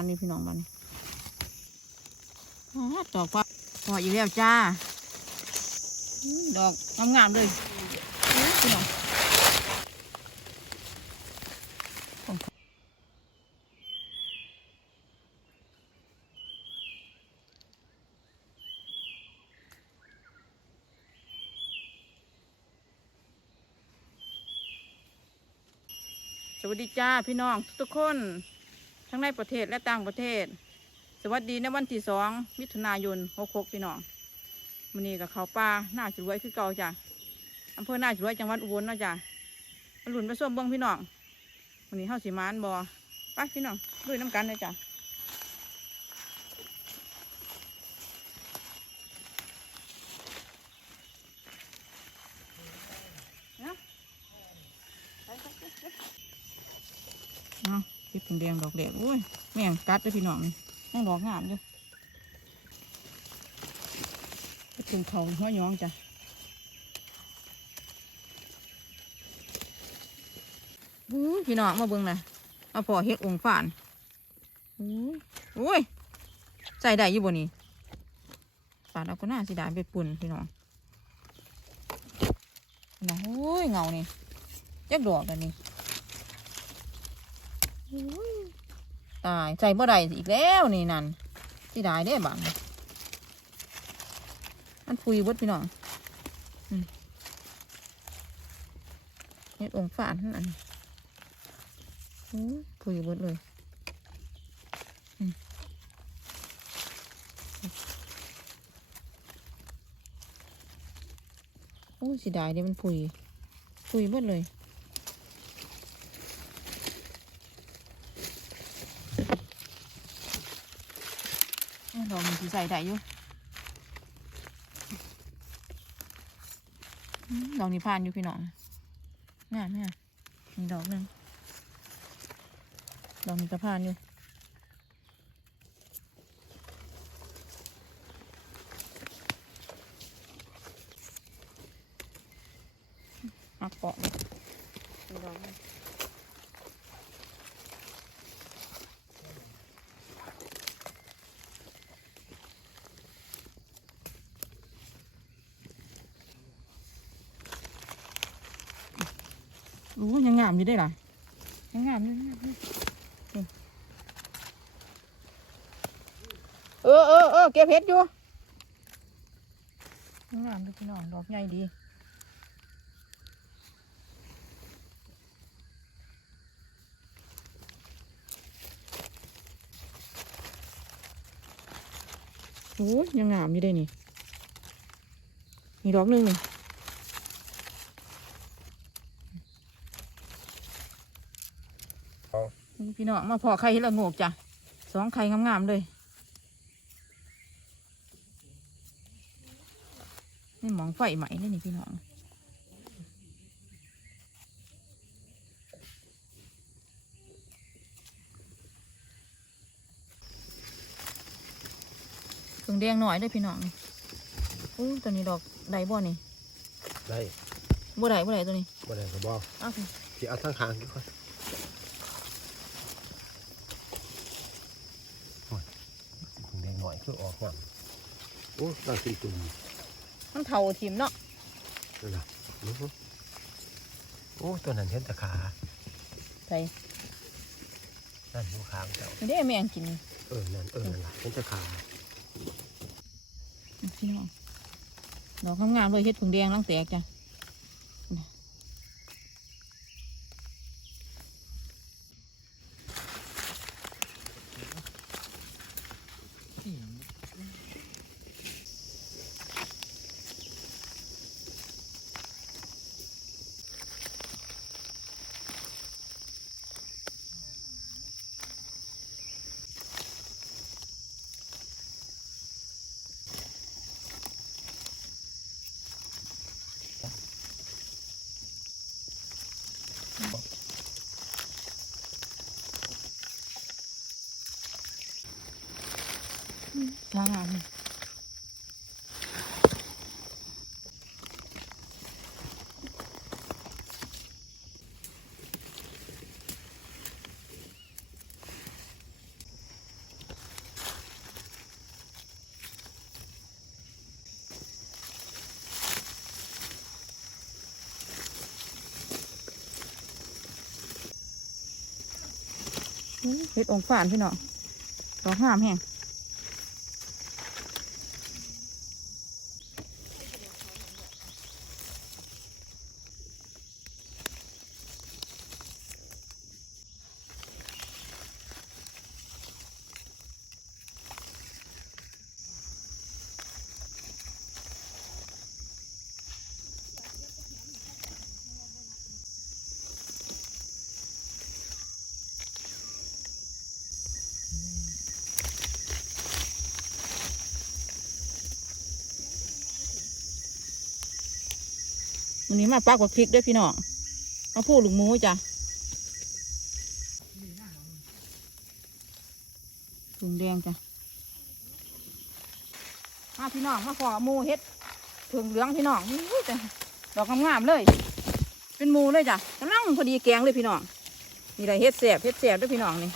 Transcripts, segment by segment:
านนี่พี่น้องบ้านดอกว่าพออีกแล้วจ้า ดอกงามๆเลยพี่น้องสวัสดีจ้าพี่น้องทุกคน ทั้งในประเทศและต่างประเทศ สวัสดีในวันที่สองมิถุนายนหกหกพี่น้องมันนี้กับเขาปลาหน้าจุรวยคือเก่าจ้ะอำเภอหน้าจุรวยจังหวัดอุบลนะจ้ะมาหลุนไปส้มเบิ้งพี่น้องวันนี้เฮาสีมานบอไปพี่น้องด้วยน้ำกันเลยจ้ะเอาไปไปไปไป เอาเก็บถุงแดงดอกแดงโอ้ยแม่งกัดเลยพี่น้องนี่ยังดอกงามอยู่ไปถึงเขาหัวย้องจ้ะอู้ยพี่น้องมาเบิ่งนะมาพอเฮ็ดองค์ฝานอู้ยโอ้ยใส่ได้อยู่บ่นี่ฝานเอาก็น่าสิได้ไปปุ่นพี่น้องนะโอ้ยเงานี่จักดอกอันนี้ ตายใส่เมื่อไรอีกแล้วนี่นั่นสิได้ได้บังมันพุยบดพี่น้องอืมเฮ็ดองค์ฝานนั่นฟุยบดเลยโอ้สิได้เด้มันพุยพุยบดเลย เอ้ยดอกมันสิ ใส่ได้อยู่ดอกนี้ผ่านอยู่พี่น้องงามแม่มีดอกหนึ่งดอกนี้ก็ผ่านอยู่อักเกาะเลยมีดอกหนึ่งโอ้ยยังงามอยู่ได้หรอยังงามอยู่ยังงามอยู่นี่เออเออเออเก็บเห็ดอยู่ยังงามอยู่พี่น้องดอกใหญ่ดีโอ้ยยังงามอยู่ได้นี่มีดอกหนึงนี่ นี่ พี่น้องมาพอไข่เห็ดละโงกจ้ะสองไข่งามๆเลยนี่หมองไฟไหมเลยนี่พี่น้องถึงแดงหน่อยเด้วยพี่น้องนี่อู้ตัวนี้ดอกใดบ่นี่ได้บ่ใดบ่ใดตัวนี้บ่ได้ก็บอกเอ้าวสิที่เอาทั้งหางดีกว่าโอ้ยสิแดงหน่อย คือออกงามโอ้ตั้งสี่ตุ่มมันเท่าทิมเนาะนั่นล่ะอื้อหือโอ้ตัวนั้นเห็นแตะขาใส่นั่นอยู่ข้างเจ้าไม่ได้แมงกิน เออ นั่น เออ นั่นล่ะเห็นแตะขาพี่น้องดอกงามๆเลยเฮ็ดผึ่งแดงลังแตกจ้ะ ห้เห็ดองฝานพี่เน้องดอามแห้ง นี้มาปักบักพริกด้วยพี่น้องมาพูดหลุงมูจ้ะถุงแดงจ้ะมาพี่น้องมาขอมูเฮ็ดถึงเหลืองพี่น้องจ้ะดอกงามๆเลย เป็นมูเลยจ้ะกำลังพอดีแกงเลยพี่น้องนี่ไรเฮ็ดแสบเฮ็ดแสบด้วยพี่น้องนี่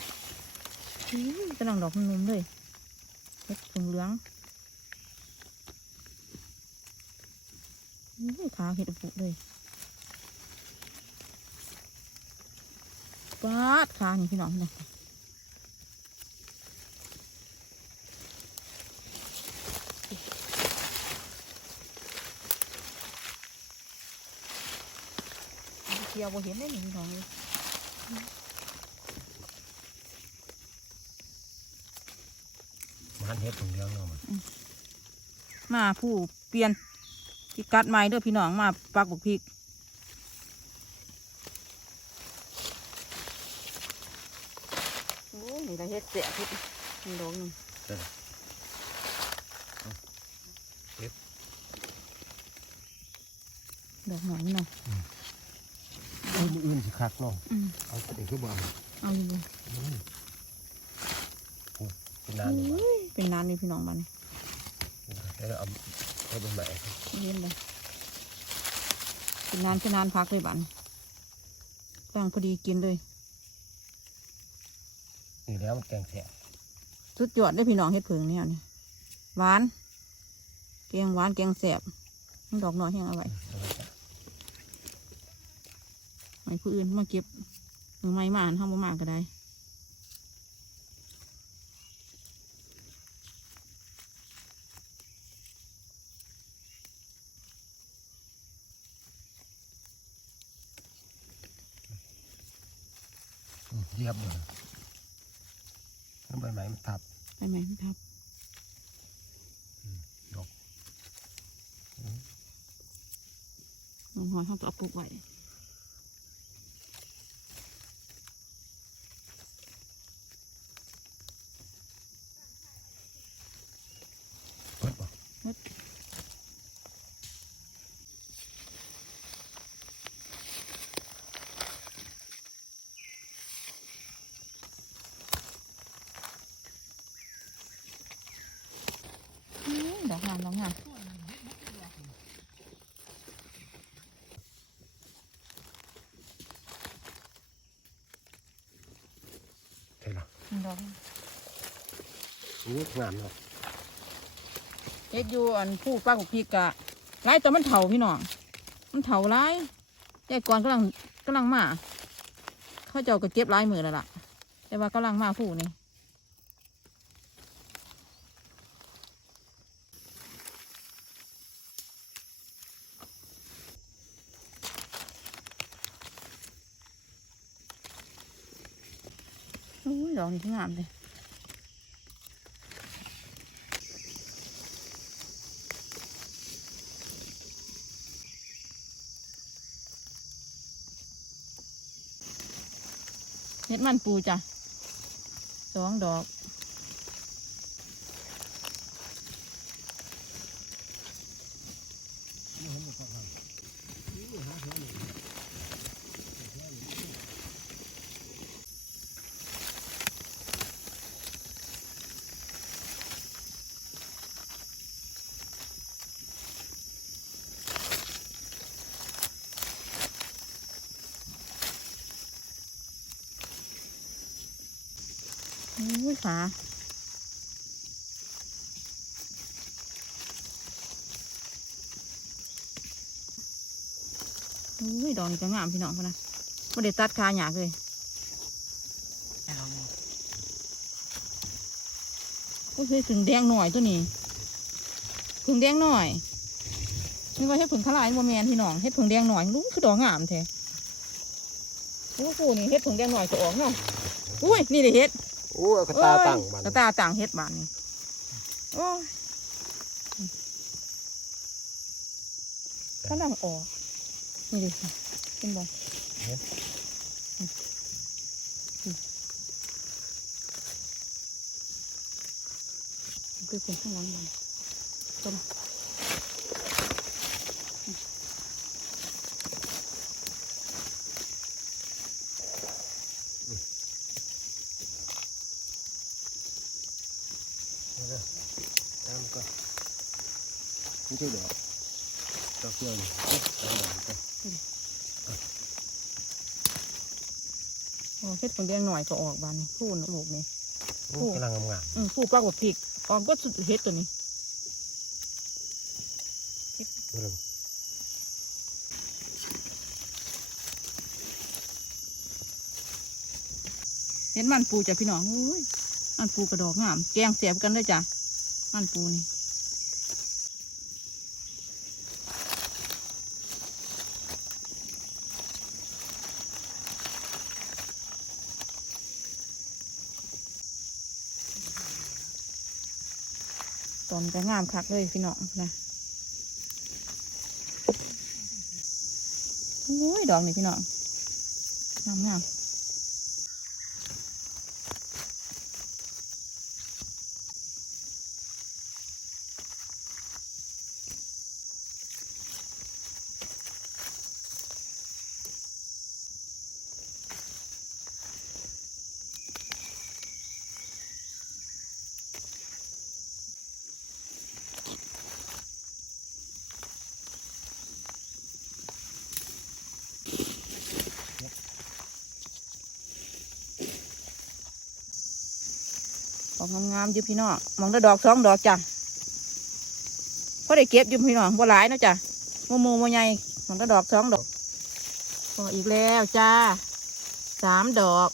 กำลังดอกนุ่มเลยเฮ็ดถึงเหลือง อุ้ย ขาเห็ดอุเลยปาดขานี่พี่น้องเลยเที่ยวบ่เห็นได้หนึ่งพี่น้องเลยมันเฮ็ดถุงเลี้ยงเนาะมันมาผู้เปลี่ยน พิกัดใหม่เด้อพี่น้องมาปักบุกพริกโอ้ยนี่ละเฮ็ดเสียพิษมีดอกหนึ่งเด้อเฮ็ดดอกหน่อยนี่เนาะเอามืออื่นสิคักเนาะอืมเอาตัวเองคือบ่เอาเอาอยู่บ่อืมโอ้เป็นนานอยู่อุ้ยเป็นนานนี่พี่น้องบ้านนี่เดี๋ยวเราเอา เอาเป็นใหม่เห็นเลยเป็นนานเป็นนานพักเลยบ้านกลางพอดีกินเลยนี่แล้วมันแกงแสบสุดยอดได้อพี่น้องเฮ็ดเพิงเนี่ยนี่หวานแกงหวานแกงแสบทั้งดอกน้อยแห้งเอาไว้เอาไว้จ้ะให้ผู้อื่นมาเก็บมือไม้มาอ่านห้องมาก็ได้ อืมเยียบเลยแล้วใบไม้มันทับ ไปไหมพี่ครับ ดอก น้องหอยเขาจะเอาปลูกไว้ เปิดบ่ อื้อดอกงามดอกงาม ใช่หรอ ดอกอู้งามเนาะเฮ็ดอยู่อันผู้ป้ากับพี่กะไล่ตัวมันเถาพี่น้องมันเถาไล่ยายก่อนกำลังกำลังมา เขาเจ้าก็เก็บหลายมือแล้วล่ะ แต่ว่ากำลังมาผู้นี่ อุ้ยดอกนี่งามเลยเฮ็ดมันปูจ้ะสองดอก อุ้ยขาอุ้ยดอกนี่ก็งามพี่น้องพะนะไม่ได้ตัดขาหยากเลยโอ้ยถึงแดงหน่อยตัวนี้ถึงแดงหน่อยนี่ว่าเฮ็ดผึ่งขลายบ่แมนพี่น้องเฮ็ดผึ่งแดงหน่อยลุ้คือดอกงามแท้โอ้โหนี่เฮ็ดผึ่งแดงหน่อยก็ออกเนาะอุ้ยนี่เลยเฮ็ด โอ้เอากระตาตั้งบ้านกระตาต่างเฮ็ดบานนี่โอ้ยกำลังออกนี่ดิเป็นบ่คือเป็นข้างหลังมันต้นต นี่คือดอกดอกเกลือนี่เอ๊ะตามดอกก็โอ้เฮ็ดผึ่งแดงหน่อยก็ออกบานนี่พูนลูกนี่โอ้กำลังงามอืมผู้ปลากกว่าพริกออกก็สุดเฮ็ดตัวนี้ๆเริ่มเฮ็ดมันปูจ้ะพี่น้องอุ้ยมันปูกระดอกงาม แกงเสียบกันเลยจ้ะมันปูนี่ อนจะงามคักเลยพี่น้องนะโอ้ยดอกนี่พี่น้องงามงาม งามอยู่พี่น้องมองได้ดอกสองดอกจ้ะพอได้เก็บอยู่พี่น้องบ่หลายเนาะจ้ะโมโมโมใหญ่มองได้ดอกสองดอกพออีกแล้วจ้าสามดอก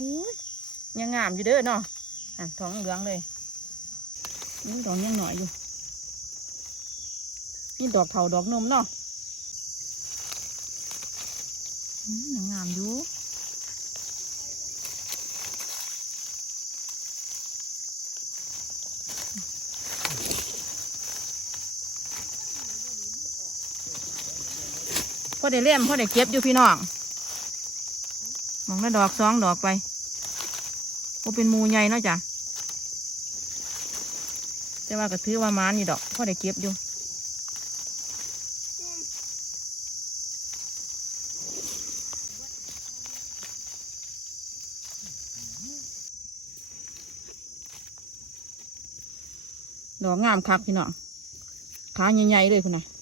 อุ้ย ยังงามอยู่เด้อเนาะอะท้องเหลืองเลยนี่ดอกยังหน่อยอยู่นี่ดอกเถาดอกนมเนาะยังงามอยู่พอได้เลี่ยมพอได้เก็บอยู่พี่น้องมองแล้วดอกสองดอกไป ว่าเป็นมูใหญ่เนาะจ้ะแต่ว่าก็ถือว่ามานนี่ดอกพ่อได้เก็บอยู่ดอกงามคักพี่น้องขาใหญ่ๆเลยคุณน่ะไ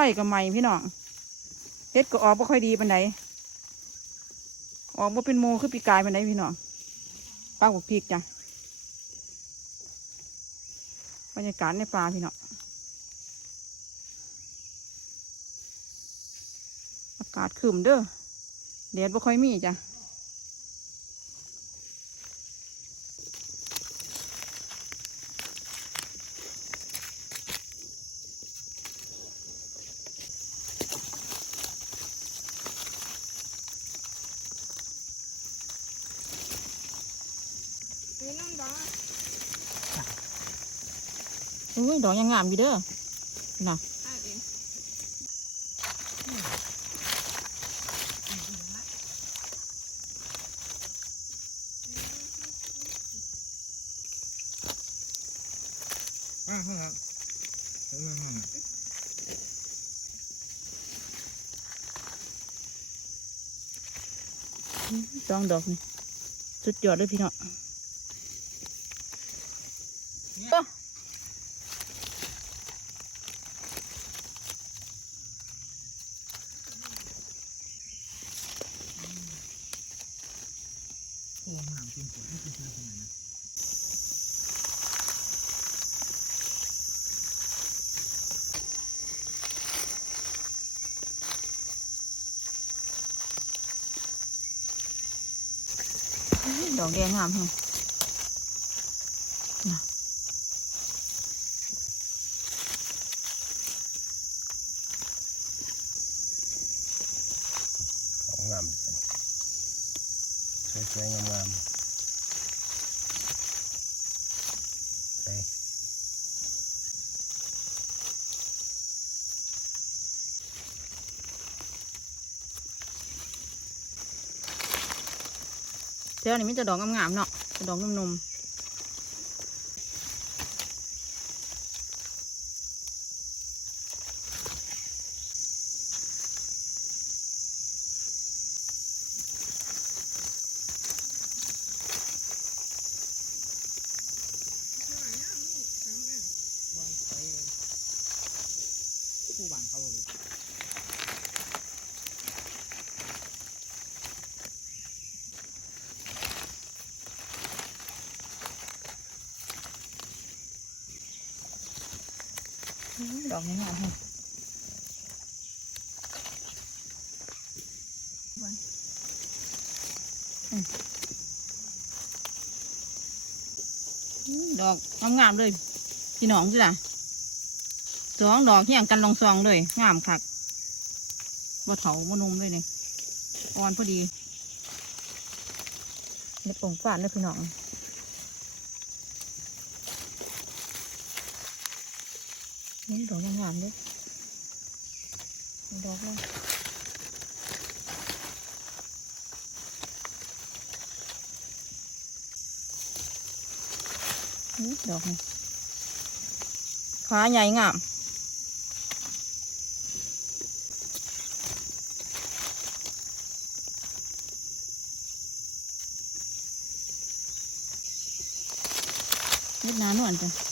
ฟก็ไม้พี่น้องเฮ็ดก็ออกบ่ค่อยดีปานใดออกบ่เป็นโมคือปีกายปานใดพี่น้องป้าบอกพริกจ้ะบรรยากาศในป่าพี่น้องอากาศขึ้มเด้อแดดบ่ค่อยมีจ้ะ ดอกยังงามอยู่เด้อน่ะอ่าข้างหลังข้างหลังสองดอกนี่สุดยอดเลยพี่เน้อง โอ้ โอ้หนังกินผลไม่กินเชื้อขนาดนั้น ดอกแดงงามแฮงน่ะ ของงามสวยสวยๆงามงามๆใส่ เท่านี้มีแต่ดอกงามๆเนาะแต่ดอกนุ่มๆ วันไปผู้บ้านเขาเลย อื้อ ดอกนี้งามแฮงอืมอื้อดอกงามๆเลยพี่น้องสิล่ะสองดอกเฮียงกันลองซองเลยงามคักบ่เถาบ่นุ่มเลยนี่อ่อนพอดีเล็ดปงฝานเลยพี่น้อง นี่ดอกงามๆเลยดอกเลยนี่ดอกนี่ขาใหญ่งามเล็ดน้านวลจ้ะ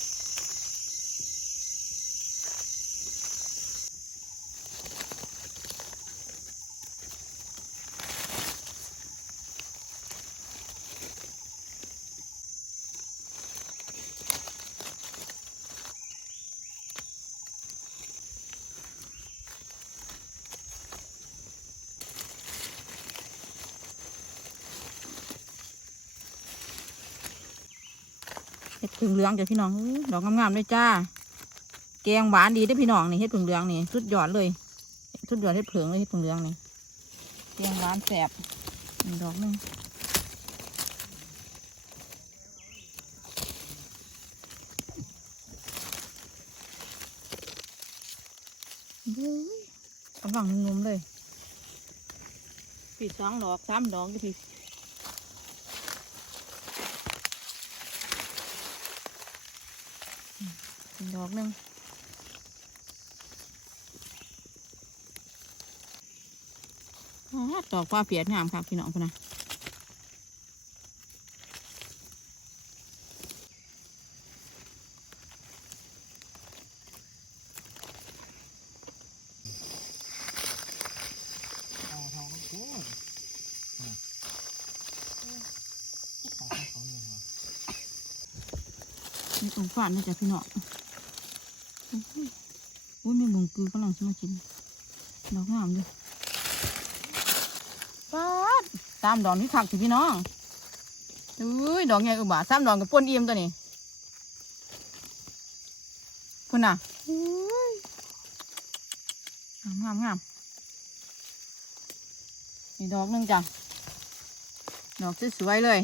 ผึ่งเหลืองจ้ะพี่น้องดอกงามๆเลยจ้า แกงหวานดีเด้พี่น้องนี่เห็ดผึ่งเหลืองนี่สุดยอดเลยสุดยอดเห็ดผึ่งเลยเห็ดผึ่งเหลืองนี่แกงหวานแสบอีกดอกหนึงอุ้ยกำลังนุ่มเลยพี่สองดอกสามดอกอยู่พี่ อีก ดอกหนึ่งอ๋อดอกฟ้าเปียดงามครับพี่น้องพุ่นนะเอาเขาก็โอ้ยเนี่ยเขาเขาเขาเนี่ยเหรอนี่ตรงฟ้านนะจ๊ะพี่น้อง อุ้ยมีบุงกือกำลังสมากินดอกงามเลยป๊าดตามดอกนี่ขักสิพี่น้องอุ้ยดอกใหญ่อุบาสามดอกกับป้นเอี่ยมตัวนี้คุณน่ะอุ้ยงามงามงามนี่ดอกหนึงจ้ะดอกสวยๆเลย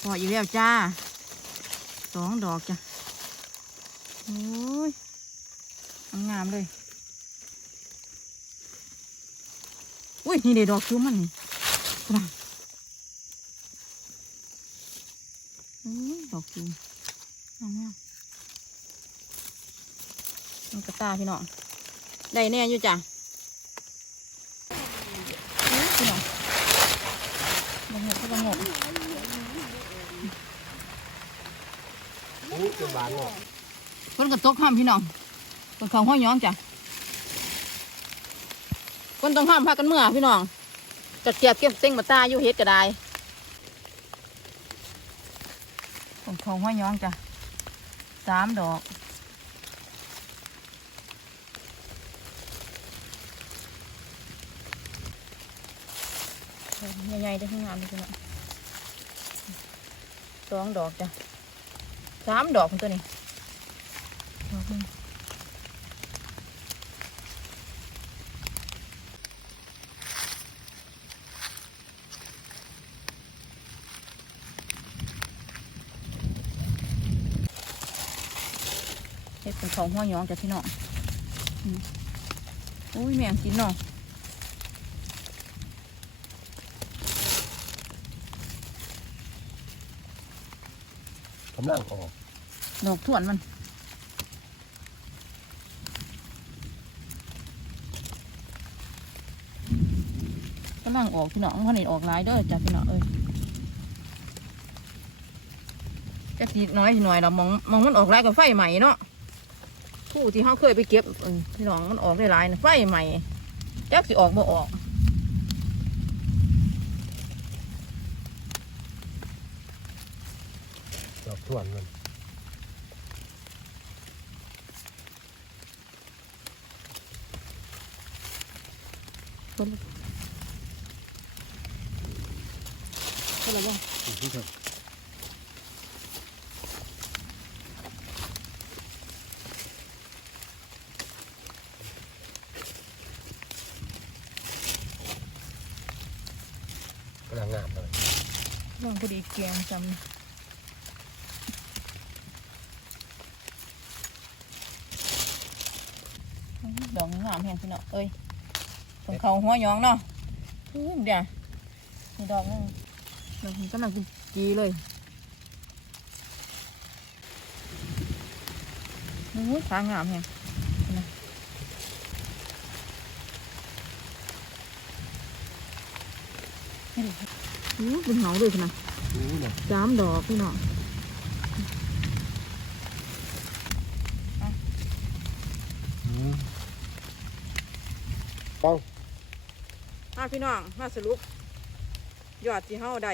พออีกแล้วจ้า สองดอกจ้ะโอ้ยงามเลยอุ้ยนี่เด็ดดอกคิ้วมันนี่กระดังอุ้ยดอกคิ้วงามๆมันกระตาพี่น้องได้แน่อยู่จ้ะอุ๊ยพี่น้องบางหกก็บางหก บานเนาะคนกระตกห้ามพี่น้องคนเขาห้อยย้องจ้ะคนต้องห้ามพากันเมื่อพี่น้องกัดเกียบเก็บเต็งมาตาอยู่เฮ็ดก็ได้คนเขาห้อยย้องจ้ะสามดอกใหญ่ๆได้ข้งงามเลยพี่น้องสองดอกจ้ะ สามดอกคนตัวนี้ดอกหนึ่งเฮ็ดเป็นของหัวหยองจ้ะพี่น้องอุ้ยแมงกินเนาะกำลังออก ดอกถ่วนมันกำลังออกพี่น้องพันนี้ออกหลายเด้อจ้ะพี่น้องเอ้ยจะสีน้อยสิหน่อยเรามองมองมันออกหลายกับไฟใหม่เนาะผู้ที่เขาเคยไปเก็บพี่น้องมันออกได้หลายนะไฟใหม่จักสิออกบ่ออกดอกทวนมัน คนคนละบ่นี่ครับกำลังงามเลยลองพอดีเกียงจำดอกงามแพงพี่น้องเอ้ย ตรงเขาหัวหยองเนาะอื้อเดี๋ยวมีดอกนึงดอกนี้กำลังกินจีเลยอู้ขางามแพงนะอู้เป็นเหงาเลยพี่นะนี่นะสามดอกพี่น้องป้องมา พี่น้อง มาสรุป ยอดที่เฮาได้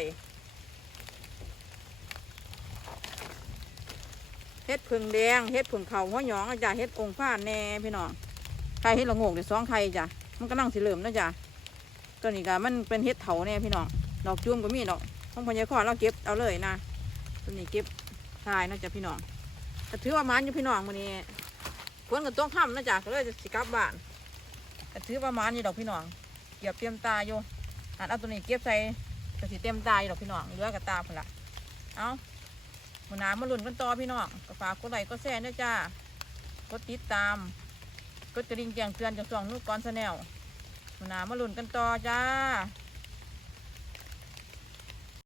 เฮ็ดผึ่งแดงเฮ็ดผึ่งเขาหัวหยองอะจ้ะเฮ็ดองค์ฟ้าแน่พี่น้องไข่เฮ็ดละโงกเดี๋ยวสองไข่จ้ะมันก็นั่งสิเหลิมนะจ้ะตัวนี้ก็มันเป็นเฮ็ดเถาแน่พี่น้องดอกจุ่มก็มีดอกห้องพญาคอเราเก็บเอาเลยนะตัวนี้เก็บทายนะจ้ะพี่น้องก็ถือว่ามันอยู่พี่น้องมื้อนี้ฝนก็ต้องค่ำนะจ้ะก็เลยจะสิกลับบ้านก็ถือว่ามันอยู่ดอกพี่น้อง เก็บเตรียมตาอยู่อันเอาตัวนี้เก็บใส่กระสีเตรียมตาอยู่ดอกพี่น้องเลือกับตาพนละเอาหมูน้ามาลุ่นกันต่อพี่น้องกระฝากกดไลค์กดแชร์ด้วยจ้ากดติดตามกดกระดิ่งแจ้งเตือนจากช่องลูกก้อนชาแนลหมูน้ามาลุ่นกันต่อจ้า